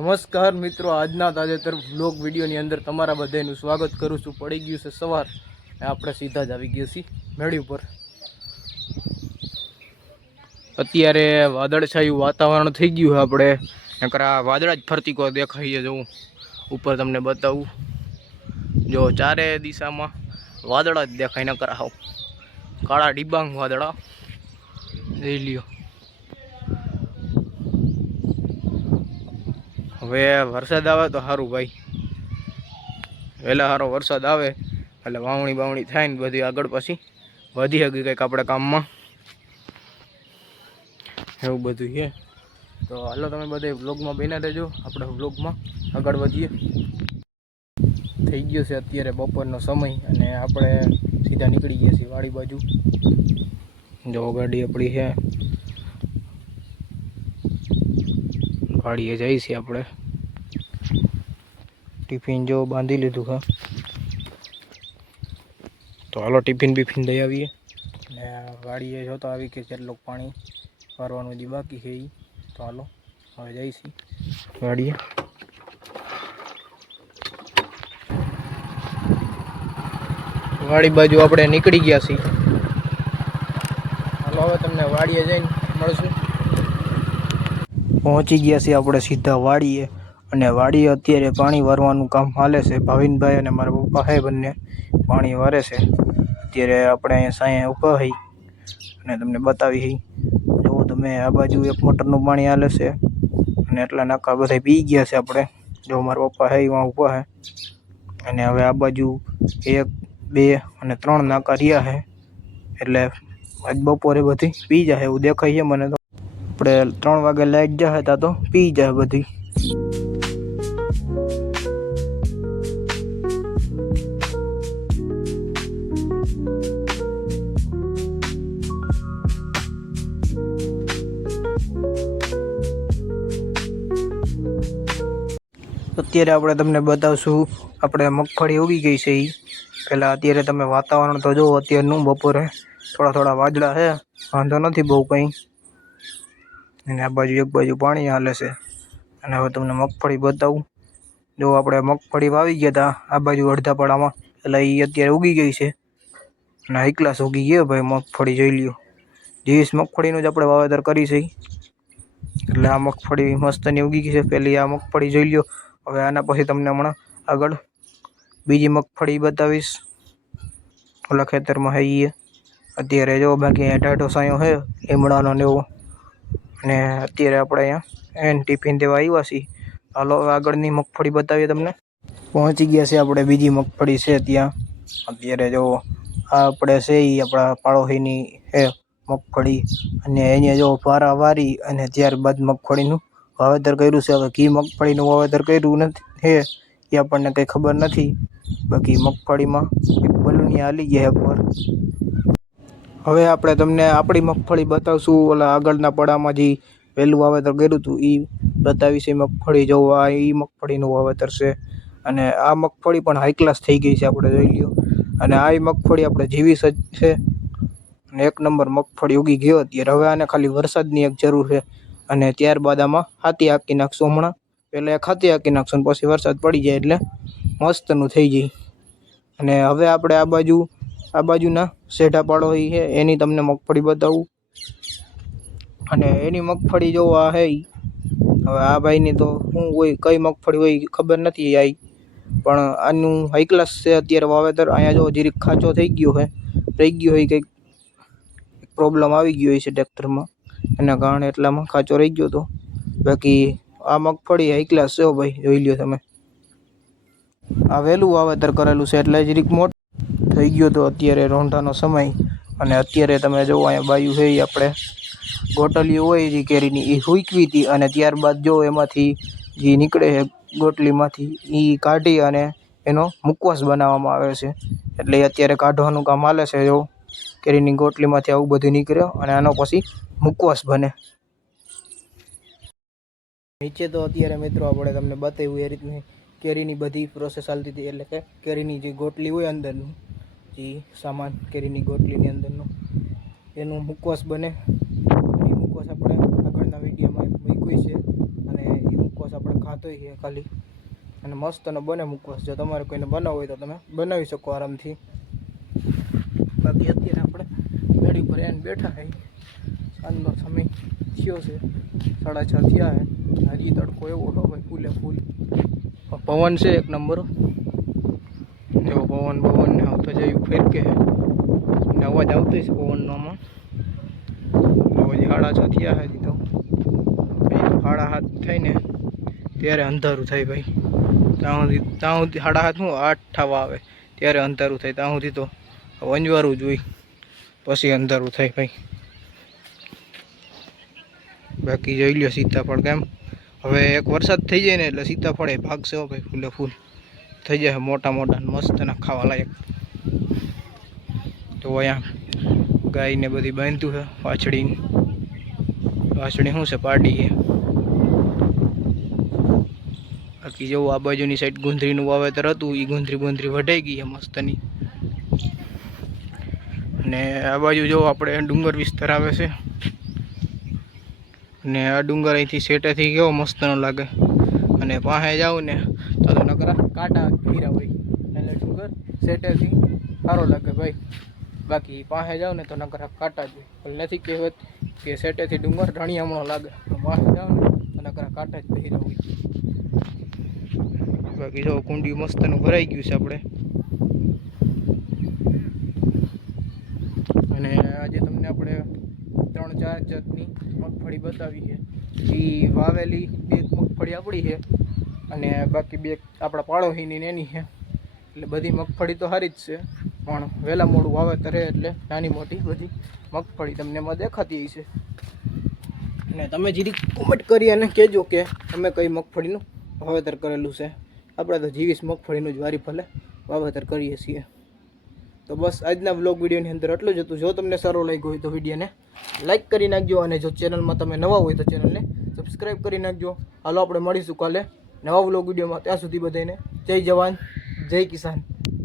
નમસ્કાર મિત્રો, આજના તાજેતર વ્લોગ વિડીયોની અંદર તમારા બધાનું સ્વાગત કરું છું। પડી ગયું છે સવાર, આપણે સીધા જ આવી ગયા છીએ મેળી ઉપર। અત્યારે વાદળછાયું વાતાવરણ થઈ ગયું છે। આપણે નકર આ વાદળા જ ફરતી કો દેખાઈએ। જો ઉપર તમને બતાવું, જો ચારે દિશામાં વાદળા જ દેખાય, નકર હાવ કાળા ડિબાંગ વાદળા જોઈ લ્યો। હવે વરસાદ આવે તો સારું ભાઈ, વહેલા સારો વરસાદ આવે એટલે વાવણી બાવણી થાય ને બધી આગળ પછી વધી શકી કંઈક આપણે કામમાં, એવું બધું છે। તો હાલો તમે બધા વ્લોગમાં બન્યા રહેજો, આપણે વ્લોગમાં આગળ વધીએ। થઈ ગયો છે અત્યારે બપોરનો સમય અને આપણે સીધા નીકળી ગયા છીએ વાડી બાજુ। જો ગાડી આપણી છે, વાડીએ જઈએ છીએ આપણે। ટિફિન જો બાંધી લીધું છે, તો હાલો ટિફિન બિફિન લઈ આવીએ। ને વાડીએ જોતા આવી કે કેટલું પાણી ભરવાનું જે બાકી છે એ, તો હાલો હવે જઈશી વાડીએ। વાડી બાજુ આપણે નીકળી ગયા છીએ, હાલો હવે તમને વાડીએ જઈને મળશું। પહોંચી ગયા છીએ આપણે સીધા વાડીએ, અને વાડીએ અત્યારે પાણી વારવાનું કામ હાલે છે। ભાવિનભાઈ અને મારા પપ્પા છે, બંને પાણી વારે છે। અત્યારે આપણે અહીંયા સાંયે ઊભા હઈ અને તમને બતાવી હઈ, જો તમે આ બાજુ એક મોટરનું પાણી હાલે છે અને એટલા નાકા બધા પી ગયા છે આપણે। જો મારા પપ્પા છે એમાં ઊભા છે, અને હવે આ બાજુ 1, 2 અને 3 નાકા રહ્યા છે, એટલે આજ બપોરે બધી પી જાય એવું દેખાય છે મને તો। આપણે 3 વાગે લાઈટ જાય ત્યાં તો પી જાય બધી। અત્યારે આપણે તમને બતાવશું, આપણે મગફળી ઉગી ગઈ છે એ પહેલાં। અત્યારે તમે વાતાવરણ તો જુઓ, અત્યારનું બપોરે થોડા વાદળા છે, વાંધો નથી બહુ કંઈ। અને આ બાજુ એક બાજુ પાણી હાલે છે, અને હવે તમને મગફળી બતાવું। જો આપણે મગફળી વાવી ગયા હતા આ બાજુ અડધા પાડામાં, એટલે એ અત્યારે ઉગી ગઈ છે અને હાઈ ક્લાસ ઉગી ગયો ભાઈ મગફળી, જોઈ લ્યો। 20 મગફળીનું જ આપણે વાવેતર કરી છે, એટલે આ મગફળી મસ્તની ઉગી ગઈ છે પહેલી આ મગફળી, જોઈ લ્યો। હવે આના પછી તમને હમણાં આગળ બીજી મગફળી બતાવીશ, ઓલા ખેતરમાં છે એ અત્યારે જો। બાકી અહીંયા ટાઢો સાયો છે લીમડાનો ને એવો, અને અત્યારે આપણે અહીંયા એન ટિફિન દેવા આવ્યા છીએ। હાલો હવે આગળની મગફળી બતાવીએ તમને। પહોંચી ગયા છે આપણે બીજી મગફળી છે ત્યાં। અત્યારે જો આ આપણે છે એ આપણા પાડોશીની છે મગફળી, અને અહીંયા જો પારા વારી અને ત્યારબાદ મગફળીનું વાવેતર કર્યું છે। હવે ઘી મગફળીનું વાવેતર કર્યું નથી છે એ આપણને કંઈ ખબર નથી, બાકી મગફળીમાં એક બલુનિયા હાલી ગયા એકવાર। હવે આપણે તમને આપણી મગફળી બતાવશું, ઓલા આગળના પડામાં જે પહેલું વાવેતર કર્યું હતું એ બતાવી છે મગફળી। જો આ એ મગફળીનું વાવેતર છે, અને આ મગફળી પણ હાઈ ક્લાસ થઈ ગઈ છે, આપણે જોઈ લ્યો। અને આ મગફળી આપણે જીવી જ છે, અને 1 નંબર મગફળી ઉગી ગયો અત્યારે। હવે આને ખાલી વરસાદની એક જરૂર છે, અને ત્યારબાદ આમાં હાથી હાકી નાખશું હમણાં। પહેલાં એક હાથી હાકી નાખશું, પછી વરસાદ પડી જાય એટલે મસ્તનું થઈ જાય। અને હવે આપણે આ બાજુના શેઢા પાડોશી છે એની તમને મગફળી બતાવું, અને એની મગફળી જો આ છે। હવે આ ભાઈની તો શું હોય, કઈ મગફળી હોય ખબર નથી આવી, પણ આનું હાઈ ક્લાસ છે અત્યારે વાવેતર। અહીંયા જો જીરીક ખાંચો થઈ ગયો છે, રહી ગયો હોય કંઈક પ્રોબ્લેમ આવી ગયો હોય છે ટ્રેક્ટરમાં, એના કારણે એટલામાં ખાંચો રહી ગયો હતો। બાકી આ મગફળી હાઈ ક્લાસ છે ભાઈ, જોઈ લ્યો તમે। આ વહેલું વાવેતર કરેલું છે એટલે જીરીક મોટું થઈ ગયો હતો અત્યારે રોંઢાનો સમય। અને અત્યારે તમે જો અહીંયા બાયું છે એ આપણે ગોટલીઓ હોય જે કેરીની એ સૂકવી હતી, અને ત્યારબાદ જો એમાંથી જે નીકળે છે ગોટલીમાંથી એ કાઢી અને એનો મુખવાસ બનાવવામાં આવે છે, એટલે અત્યારે કાઢવાનું કામ હાલે છે। જો કેરીની ગોટલીમાંથી આવું બધું નીકળ્યો, અને આનો પછી મુખવાસ બને। નીચે તો અત્યારે મિત્રો આપણે તમને બતાવ્યું એ રીતની કેરીની બધી પ્રોસેસ ચાલતી હતી, એટલે કે કેરીની જે ગોટલી હોય અંદરનું જે સામાન કેરીની ગોટલીની અંદરનું એનું મુખવાસ બને। એ મુખવાસ આપણે આગળના વિડીયોમાં મૂક્યું છે, અને એ મુખવાસ આપણે તોય છે ખાલી, અને મસ્ત અને બને મૂકવાશ. જો તમારે કોઈને બનાવવું હોય તો તમે બનાવી શકો આરામથી. બાકી અત્યારે આપણે ગાડી ઉપર એને બેઠા છે. સાંજનો સમય થયો છે, 6:30 થયા છે. હજી તડકો એવો હતો ભાઈ, ફૂલે ફૂલ. પવન છે એક નંબર, એવો પવન ને આવતો જાય ફેરકે ને અવાજ આવતો છે પવનનો. આમાં હજી 6:30 થયા છે. હજી તો 7:30 થાય ને ત્યારે અંધારું થાય ભાઈ. ત્યાં સુધી 7:30 શું 8 થવા આવે ત્યારે અંધારું થાય. ત્યાં સુધી તો વંજવારું જ હોય, પછી અંધારું થાય ભાઈ. બાકી જોઈ લ્યો સીતાફળ કેમ હવે એક વરસાદ થઈ જાય ને એટલે સીતાફળ એ ભાગશે ભાઈ, ફૂલે ફૂલ થઈ જાય મોટા મોટા મસ્ત ના ખાવા લાયક. તો અહીંયા ગાયને બધી બાંધ્યું છે. વાછડી શું છે, પાડી છે. બાકી જેવું આ બાજુની સાઈડ ગુંદરીનું વાવેતર હતું, એ ગુંદરી વઢાઈ ગઈ છે મસ્તની. અને આ બાજુ જો આપણે ડુંગર વિસ્તાર આવે છે, અને આ ડુંગર અહીંથી સેટેથી કેવો મસ્તનો લાગે. અને પાસે જાઉં ને તો નકરા કાંટા ઘીરા હોય, એટલે ડુંગર સેટેથી સારો લાગે ભાઈ. બાકી પાસે જાઉં ને તો નકરા કાંટા જ હોય. પણ નથી કહેવત કે સેટેથી ડુંગર રણિયામણો લાગે, પાસે જાઉં ને તો નકરા કાંટા જ ઘીરા હોય. બાકી જો કુંડી મસ્તનું ભરાઈ ગયું છે આપણે. અને આજે તમને આપણે 3-4 જાતની મગફળી બતાવી છે. એ વાવેલી 2 મગફળી આપણી છે, અને બાકી 2 આપણા પાડોશીની એની છે. એટલે બધી મગફળી તો સારી જ છે, પણ વહેલા મોડું વાવેતર રહે એટલે નાની મોટી બધી મગફળી તમને એમાં દેખાતી છે. અને તમે જીરી કોમેન્ટ કરી અને કહેજો કે તમે કઈ મગફળીનું વાવેતર કરેલું છે. આપણે તો જીવીસ મગફળીનું જ વારી ભલે વાવેતર કરીએ છીએ. તો બસ આજના વ્લોગ વિડીયોની અંદર એટલું જ હતું. જો તમને સારો લાગ્યો હોય તો વિડીયોને લાઇક કરી નાખજો, અને જો ચેનલમાં તમે નવા હોય તો ચેનલને સબસ્ક્રાઈબ કરી નાખજો. હાલો આપણે મળીશું કાલે નવા વ્લોગ વિડીયોમાં. ત્યાં સુધી બધાને જય જવાન જય કિસાન.